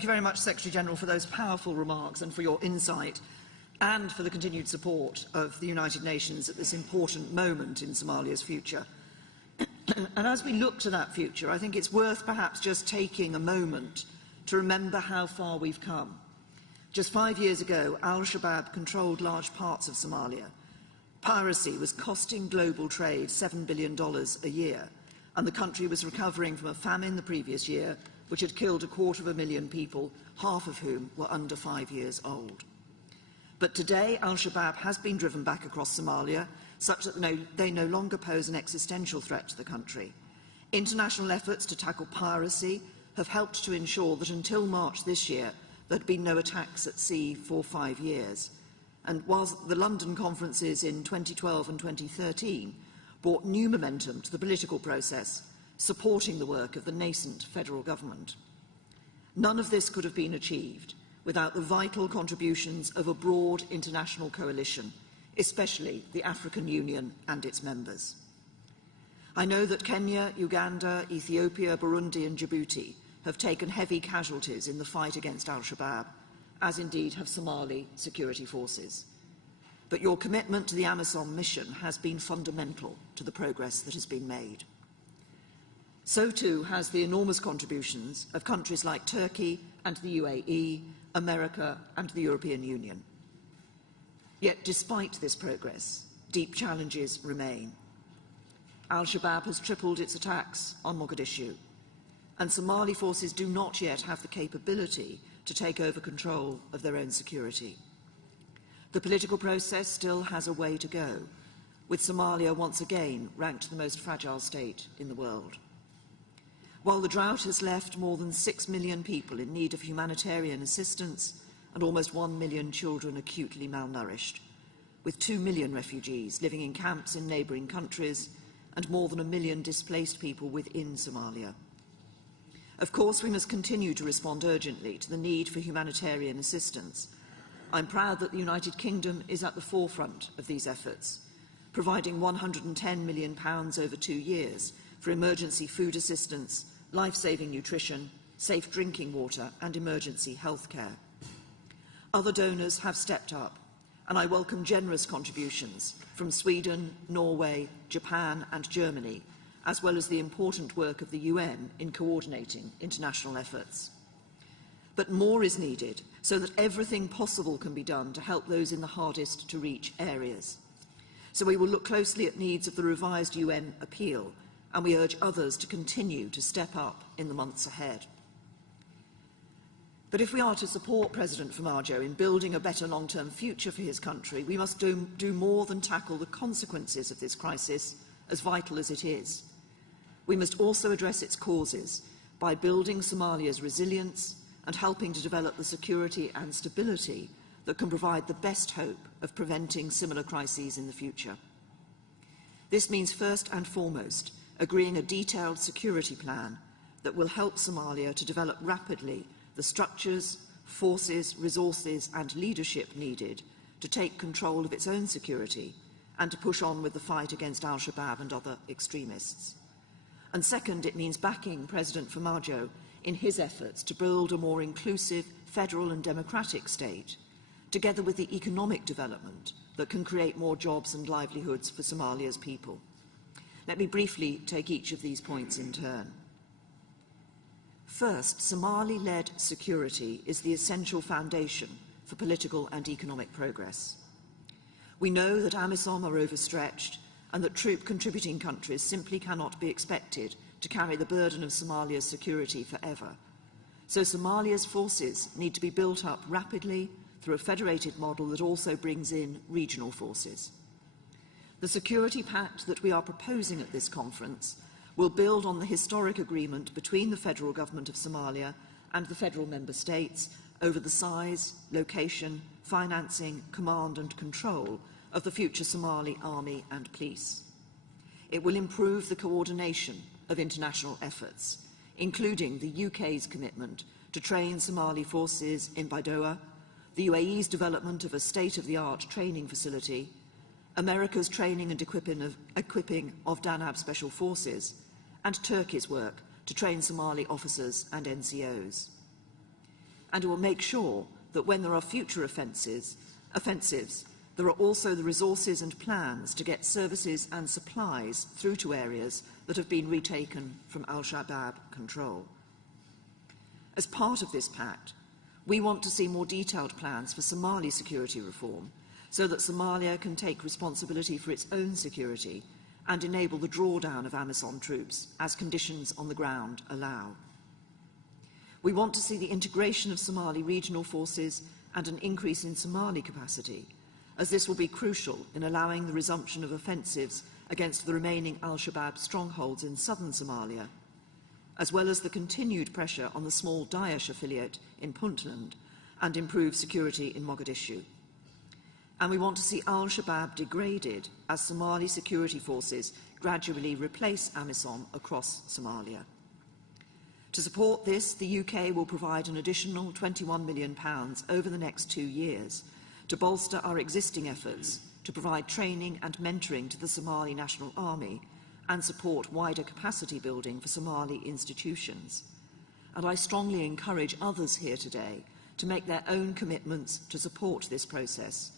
Thank you very much, Secretary-General, for those powerful remarks and for your insight and for the continued support of the United Nations at this important moment in Somalia's future. And as we look to that future, I think it's worth perhaps just taking a moment to remember how far we've come. Just 5 years ago, al-Shabaab controlled large parts of Somalia. Piracy was costing global trade $7 billion a year, and the country was recovering from a famine the previous year, which had killed 250,000 people, half of whom were under 5 years old. But today, al-Shabaab has been driven back across Somalia, such that they no longer pose an existential threat to the country. International efforts to tackle piracy have helped to ensure that until March this year, there had been no attacks at sea for 5 years. And whilst the London conferences in 2012 and 2013 brought new momentum to the political process, supporting the work of the nascent federal government, none of this could have been achieved without the vital contributions of a broad international coalition, especially the African Union and its members. I know that Kenya, Uganda, Ethiopia, Burundi and Djibouti have taken heavy casualties in the fight against al-Shabaab, as indeed have Somali security forces. But your commitment to the AMISOM mission has been fundamental to the progress that has been made. So too has the enormous contributions of countries like Turkey and the UAE, America and the European Union. Yet despite this progress, deep challenges remain. Al-Shabaab has tripled its attacks on Mogadishu, and Somali forces do not yet have the capability to take over control of their own security. The political process still has a way to go, with Somalia once again ranked the most fragile state in the world. While the drought has left more than 6 million people in need of humanitarian assistance and almost 1 million children acutely malnourished, with 2 million refugees living in camps in neighbouring countries and more than 1 million displaced people within Somalia. Of course, we must continue to respond urgently to the need for humanitarian assistance. I'm proud that the United Kingdom is at the forefront of these efforts, providing £110 million over 2 years for emergency food assistance, life-saving nutrition, safe drinking water and emergency health care. Other donors have stepped up, and I welcome generous contributions from Sweden, Norway, Japan and Germany, as well as the important work of the UN in coordinating international efforts. But more is needed so that everything possible can be done to help those in the hardest to reach areas. So we will look closely at needs of the revised UN appeal, and we urge others to continue to step up in the months ahead. But if we are to support President Farmajo in building a better long-term future for his country, we must do more than tackle the consequences of this crisis, as vital as it is. We must also address its causes by building Somalia's resilience and helping to develop the security and stability that can provide the best hope of preventing similar crises in the future. This means first and foremost agreeing a detailed security plan that will help Somalia to develop rapidly the structures, forces, resources and leadership needed to take control of its own security and to push on with the fight against al-Shabaab and other extremists. And second, it means backing President Farmajo in his efforts to build a more inclusive, federal and democratic state, together with the economic development that can create more jobs and livelihoods for Somalia's people. Let me briefly take each of these points in turn. First, Somali-led security is the essential foundation for political and economic progress. We know that AMISOM are overstretched and that troop-contributing countries simply cannot be expected to carry the burden of Somalia's security forever. So Somalia's forces need to be built up rapidly through a federated model that also brings in regional forces. The security pact that we are proposing at this conference will build on the historic agreement between the federal government of Somalia and the federal member states over the size, location, financing, command and control of the future Somali army and police. It will improve the coordination of international efforts, including the UK's commitment to train Somali forces in Baidoa, the UAE's development of a state-of-the-art training facility, America's training and equipping of Danab Special Forces, and Turkey's work to train Somali officers and NCOs. and it will make sure that when there are future offensives, there are also the resources and plans to get services and supplies through to areas that have been retaken from al-Shabaab control. As part of this pact, we want to see more detailed plans for Somali security reform so that Somalia can take responsibility for its own security and enable the drawdown of AMISOM troops as conditions on the ground allow. We want to see the integration of Somali regional forces and an increase in Somali capacity, as this will be crucial in allowing the resumption of offensives against the remaining al-Shabaab strongholds in southern Somalia, as well as the continued pressure on the small Daesh affiliate in Puntland and improved security in Mogadishu. And we want to see al-Shabaab degraded as Somali security forces gradually replace AMISOM across Somalia. To support this, the UK will provide an additional £21 million over the next 2 years to bolster our existing efforts to provide training and mentoring to the Somali National Army and support wider capacity building for Somali institutions. And I strongly encourage others here today to make their own commitments to support this process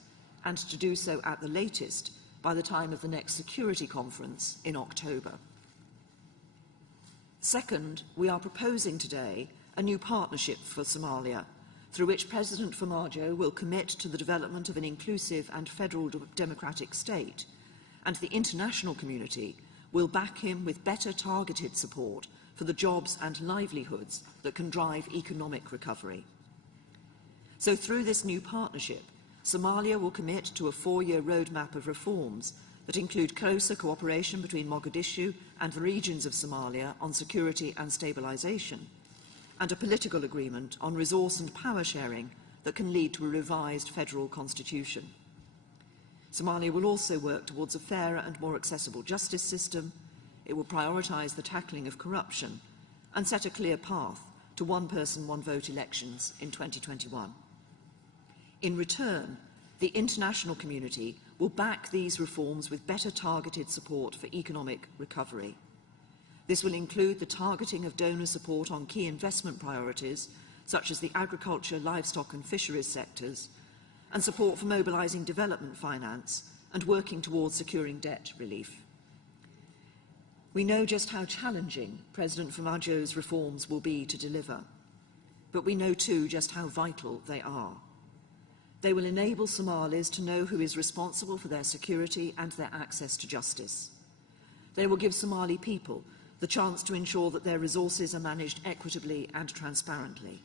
and to do so at the latest by the time of the next security conference in October. Second, we are proposing today a new partnership for Somalia, through which President Farmajo will commit to the development of an inclusive and federal democratic state, and the international community will back him with better targeted support for the jobs and livelihoods that can drive economic recovery. So through this new partnership, Somalia will commit to a 4-year roadmap of reforms that include closer cooperation between Mogadishu and the regions of Somalia on security and stabilisation, and a political agreement on resource and power sharing that can lead to a revised federal constitution. Somalia will also work towards a fairer and more accessible justice system. It will prioritise the tackling of corruption and set a clear path to one person, one vote elections in 2021. In return, the international community will back these reforms with better targeted support for economic recovery. This will include the targeting of donor support on key investment priorities, such as the agriculture, livestock and fisheries sectors, and support for mobilising development finance and working towards securing debt relief. We know just how challenging President Farmajo's reforms will be to deliver, but we know too just how vital they are. They will enable Somalis to know who is responsible for their security and their access to justice. They will give Somali people the chance to ensure that their resources are managed equitably and transparently.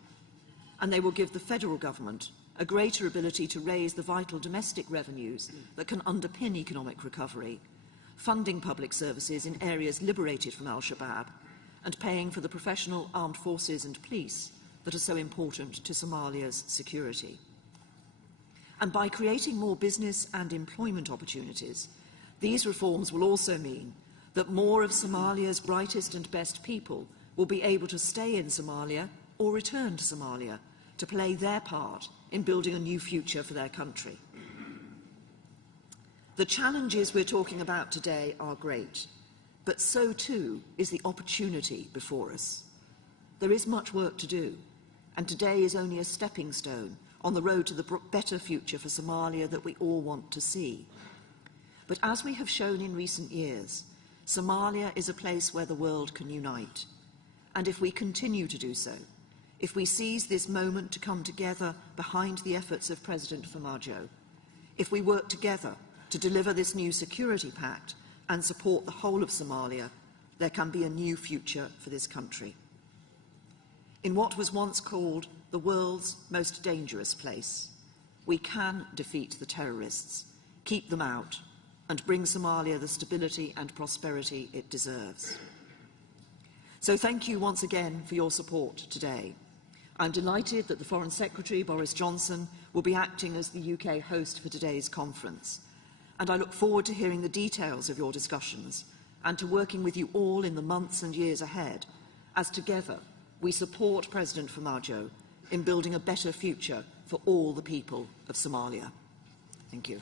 And they will give the federal government a greater ability to raise the vital domestic revenues that can underpin economic recovery, funding public services in areas liberated from al-Shabaab, and paying for the professional armed forces and police that are so important to Somalia's security. And by creating more business and employment opportunities, these reforms will also mean that more of Somalia's brightest and best people will be able to stay in Somalia or return to Somalia to play their part in building a new future for their country. The challenges we're talking about today are great, but so too is the opportunity before us. There is much work to do, and today is only a stepping stone on the road to the better future for Somalia that we all want to see. But as we have shown in recent years, Somalia is a place where the world can unite. And if we continue to do so, if we seize this moment to come together behind the efforts of President Farmajo, if we work together to deliver this new security pact and support the whole of Somalia, there can be a new future for this country. In what was once called the world's most dangerous place, we can defeat the terrorists, keep them out, and bring Somalia the stability and prosperity it deserves. So thank you once again for your support today. I'm delighted that the Foreign Secretary, Boris Johnson, will be acting as the UK host for today's conference, and I look forward to hearing the details of your discussions and to working with you all in the months and years ahead, as together we support President Farmajo in building a better future for all the people of Somalia. Thank you.